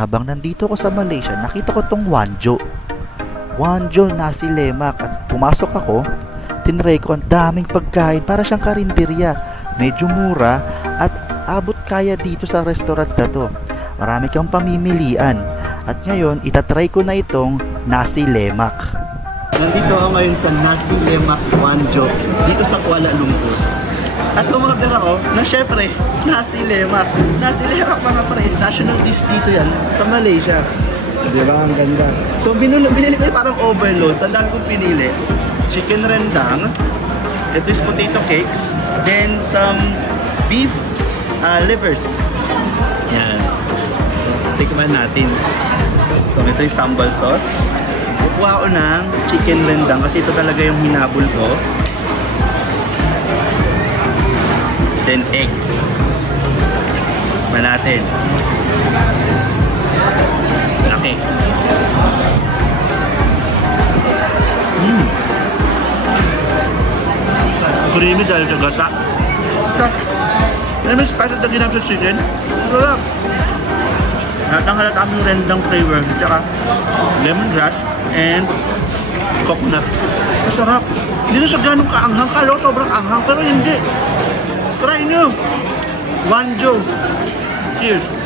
habang nandito ko sa Malaysia, nakita ko tong Wanjo nasi lemak at pumasok ako, tinry ko ang daming pagkain para siyang karinderya. Medyo mura at abot kaya dito sa restaurant na to. Marami kang pamimilian. At ngayon, itatry ko na itong nasi lemak. Nandito ako ngayon sa nasi lemak Wanjo dito sa Kuala Lumpur. At umorder ako na syempre, nasi lemak. Nasi lemak mga pre, national dish dito yan sa Malaysia. Diba? Ang ganda. So binili ko parang overload. Ang dami kong pinili. Chicken rendang. Ito is potato cakes. Then some beef livers. Yan. Tikman natin. So ito yung sambal sauce. Kukuha ko ng chicken rendang kasi ito talaga yung hinabol ko. Then egg. Tikman natin. Laki. Creamy dahil sa gata. May spice at naginap sa chicken. Sarap. Halata yung rendang flavor. Tsaka lemongrass and coconut. Masarap. Hindi na siya ganong kaanghang. Kala ko sobrang anghang pero hindi. Try nyo. Wanjo. Cheers.